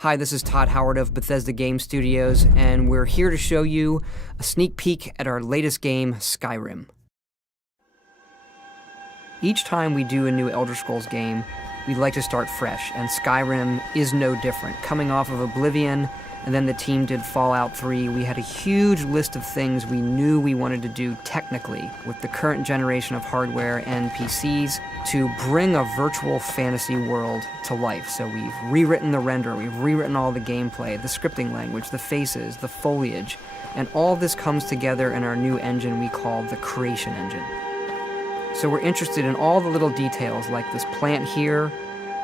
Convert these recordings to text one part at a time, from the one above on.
Hi, this is Todd Howard of Bethesda Game Studios, and we're here to show you a sneak peek at our latest game, Skyrim. Each time we do a new Elder Scrolls game, we'd like to start fresh, and Skyrim is no different. Coming off of Oblivion, and then the team did Fallout 3, we had a huge list of things we knew we wanted to do technically with the current generation of hardware and PCs to bring a virtual fantasy world to life. So we've rewritten the render, we've rewritten all the gameplay, the scripting language, the faces, the foliage, and all this comes together in our new engine we call the Creation Engine. So we're interested in all the little details like this plant here,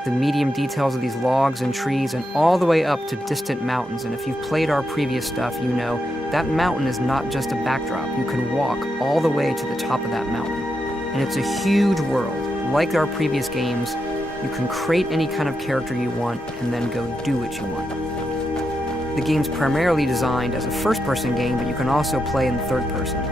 the medium details of these logs and trees, and all the way up to distant mountains. And if you've played our previous stuff, you know that mountain is not just a backdrop. You can walk all the way to the top of that mountain. And it's a huge world. Like our previous games, you can create any kind of character you want and then go do what you want. The game's primarily designed as a first-person game, but you can also play in third person.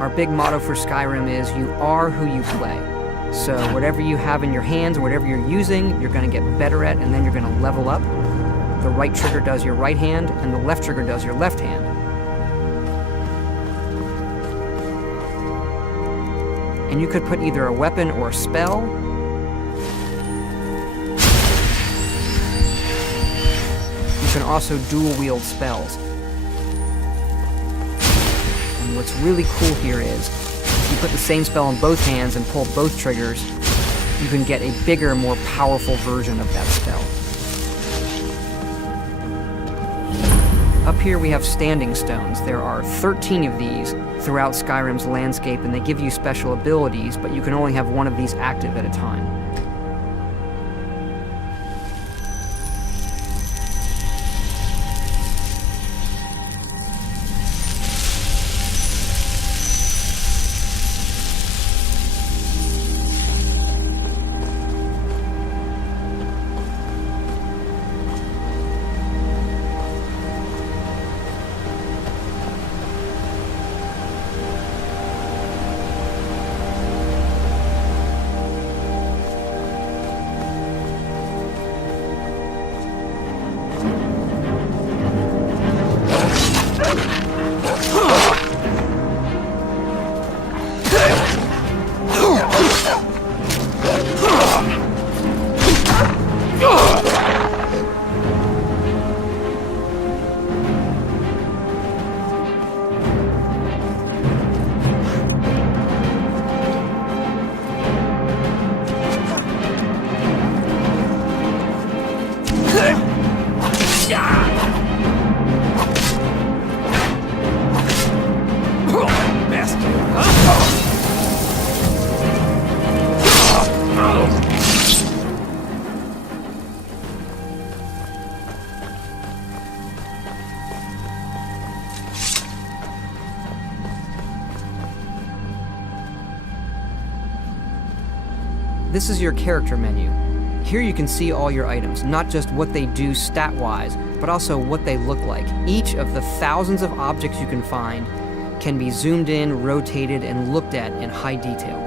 Our big motto for Skyrim is, you are who you play. So whatever you have in your hands, or whatever you're using, you're going to get better at, and then you're going to level up. The right trigger does your right hand, and the left trigger does your left hand. And you could put either a weapon or a spell. You can also dual wield spells. What's really cool here is, if you put the same spell in both hands and pull both triggers, you can get a bigger, more powerful version of that spell. Up here we have standing stones. There are 13 of these throughout Skyrim's landscape, and they give you special abilities, but you can only have one of these active at a time. This is your character menu. Here you can see all your items, not just what they do stat-wise, but also what they look like. Each of the thousands of objects you can find can be zoomed in, rotated, and looked at in high detail.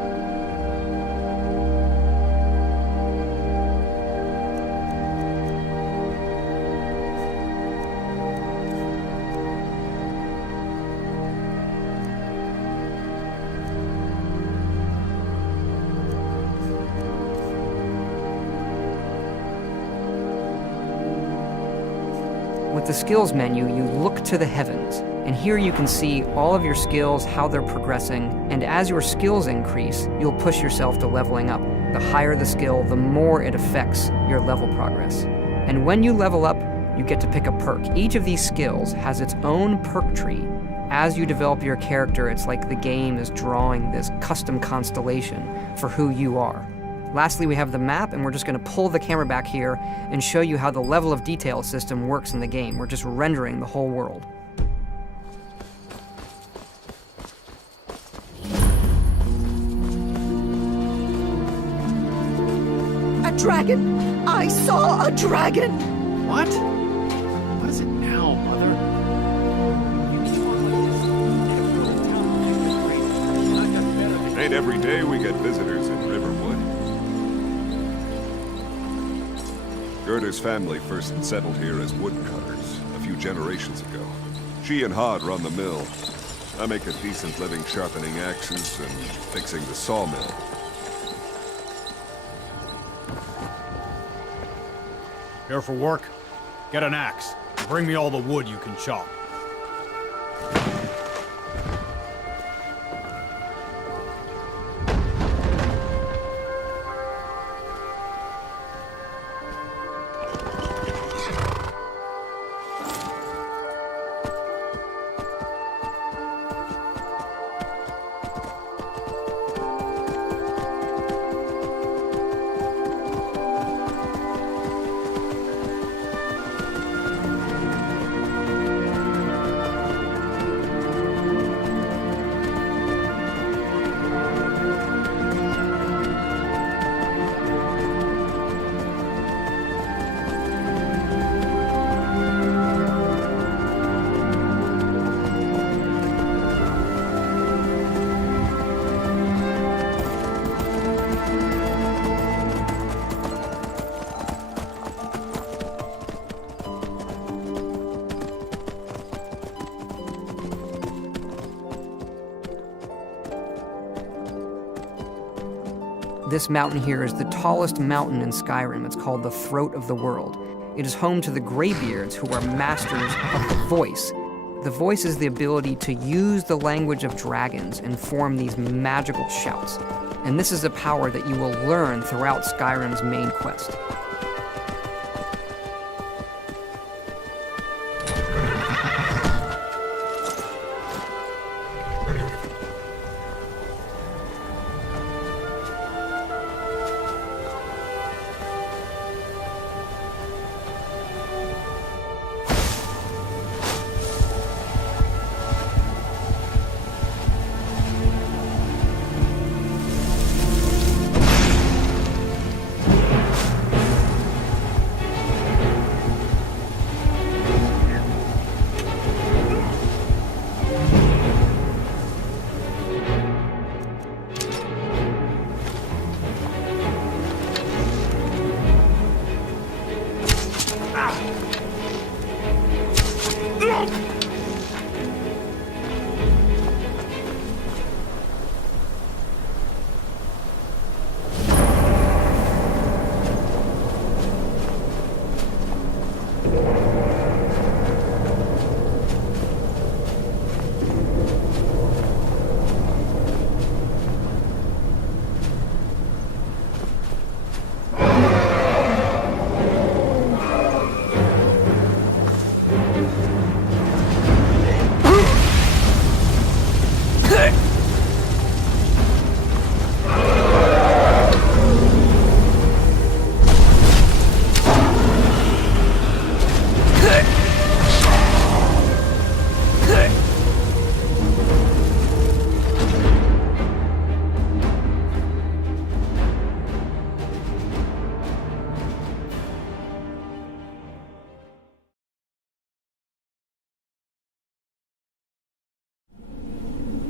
With the skills menu, you look to the heavens, and here you can see all of your skills, how they're progressing, and as your skills increase, you'll push yourself to leveling up. The higher the skill, the more it affects your level progress. And when you level up, you get to pick a perk. Each of these skills has its own perk tree. As you develop your character, it's like the game is drawing this custom constellation for who you are. Lastly, we have the map, and we're just going to pull the camera back here and show you how the level of detail system works in the game. We're just rendering the whole world. A dragon! I saw a dragon! What? What is it now, Mother? Ain't every day we get visitors in Riverwood. Gerda's family first settled here as woodcutters a few generations ago. She and Hod run the mill. I make a decent living sharpening axes and fixing the sawmill. Here for work? Get an axe. Bring me all the wood you can chop. This mountain here is the tallest mountain in Skyrim. It's called the Throat of the World. It is home to the Greybeards, who are masters of the voice. The voice is the ability to use the language of dragons and form these magical shouts. And this is a power that you will learn throughout Skyrim's main quest.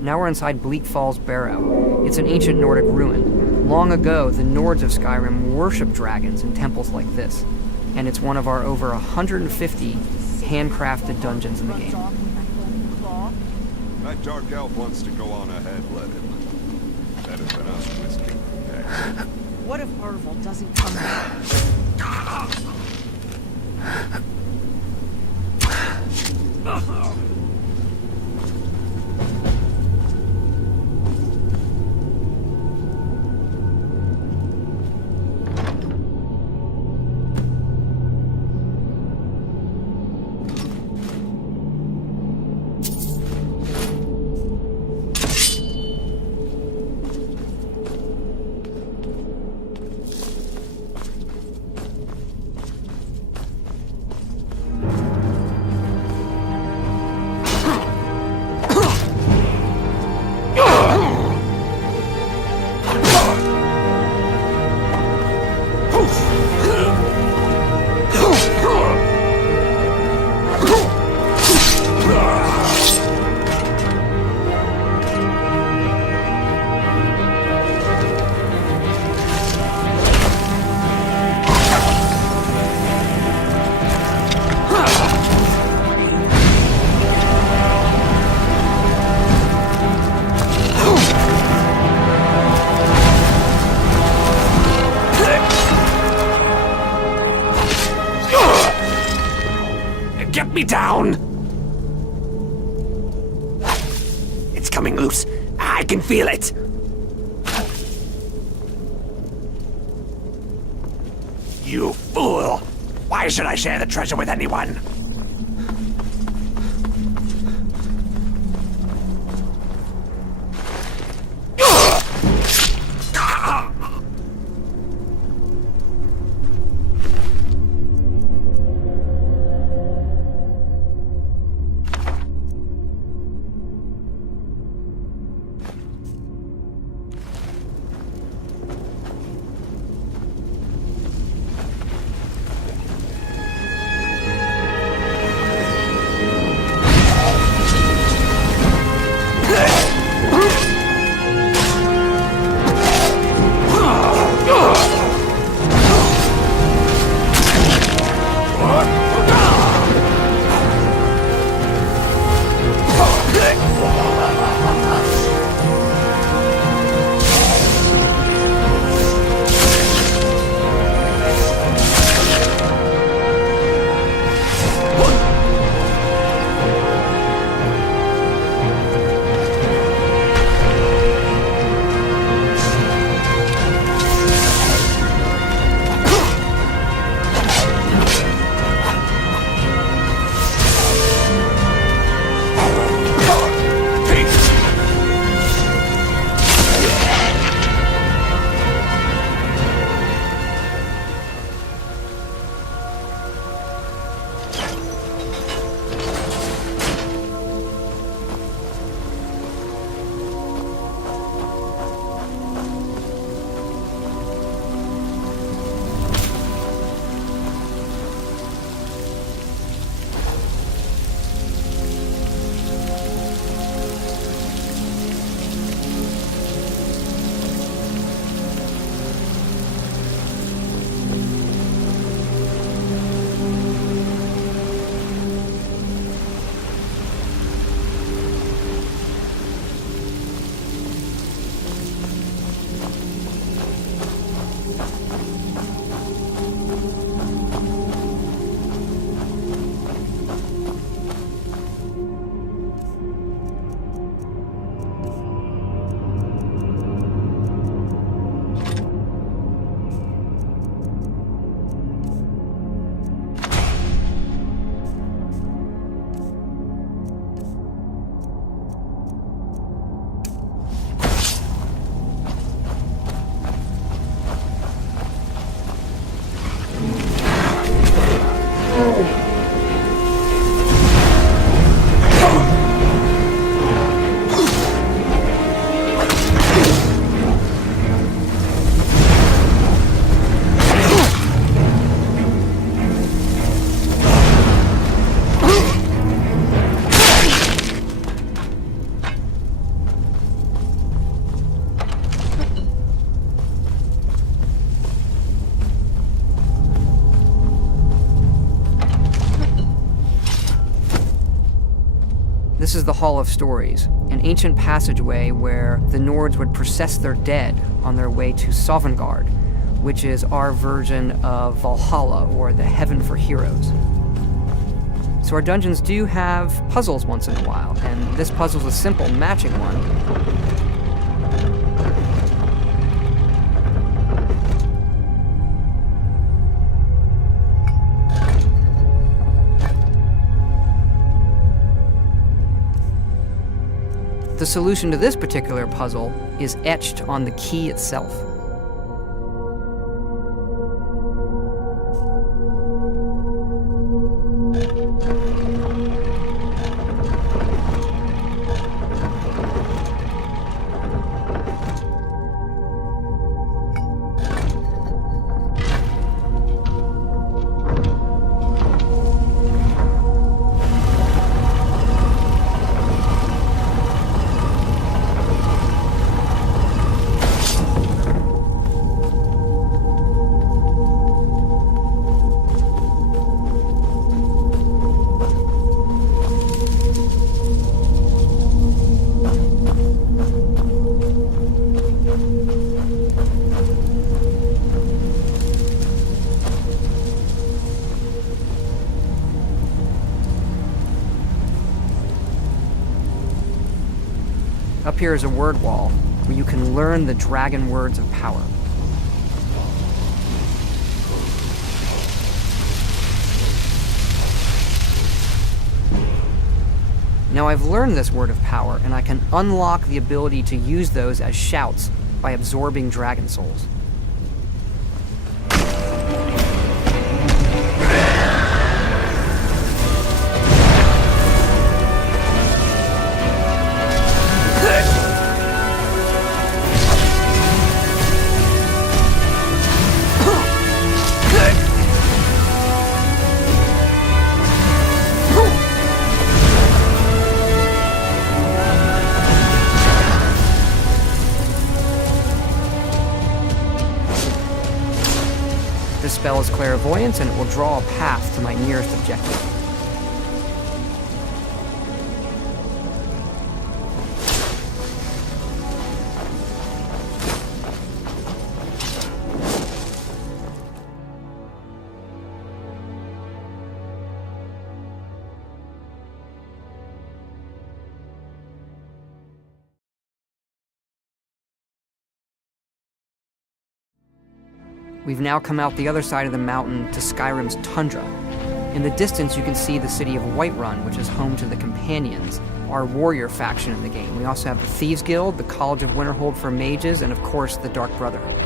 Now we're inside Bleak Falls Barrow. It's an ancient Nordic ruin. Long ago, the Nords of Skyrim worshipped dragons in temples like this, and it's one of our over 150 handcrafted dungeons in the game. That dark elf wants to go on ahead, let him. Better than us whisking next. What if Orville doesn't come back? me down! It's coming loose. I can feel it. You fool! Why should I share the treasure with anyone? This is the Hall of Stories, an ancient passageway where the Nords would process their dead on their way to Sovngarde, which is our version of Valhalla, or the Heaven for Heroes. So our dungeons do have puzzles once in a while, and this puzzle's a simple matching one. The solution to this particular puzzle is etched on the key itself. Up here is a word wall where you can learn the dragon words of power. Now I've learned this word of power, and I can unlock the ability to use those as shouts by absorbing dragon souls. This spell is clairvoyance, and it will draw a path to my nearest objective. We've now come out the other side of the mountain to Skyrim's tundra. In the distance, you can see the city of Whiterun, which is home to the Companions, our warrior faction in the game. We also have the Thieves Guild, the College of Winterhold for mages, and of course, the Dark Brotherhood.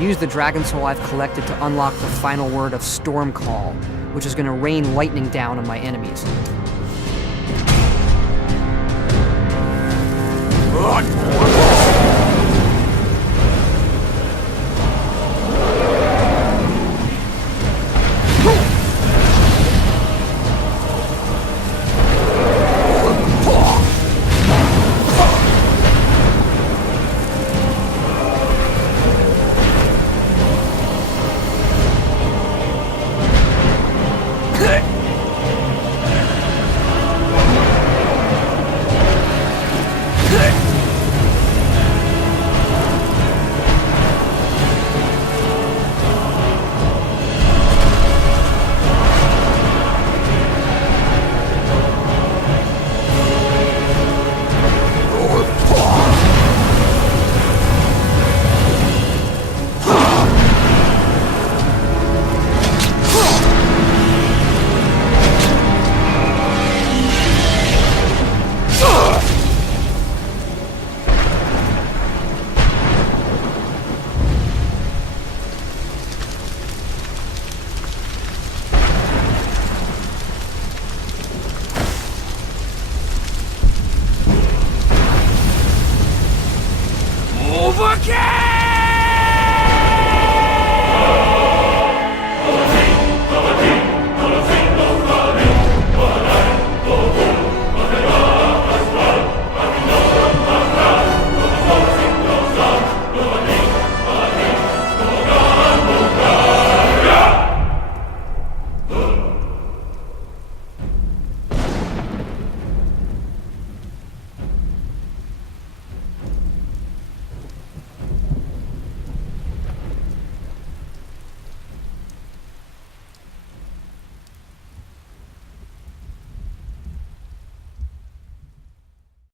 Use the Dragon Soul I've collected to unlock the final word of Storm Call, which is going to rain lightning down on my enemies.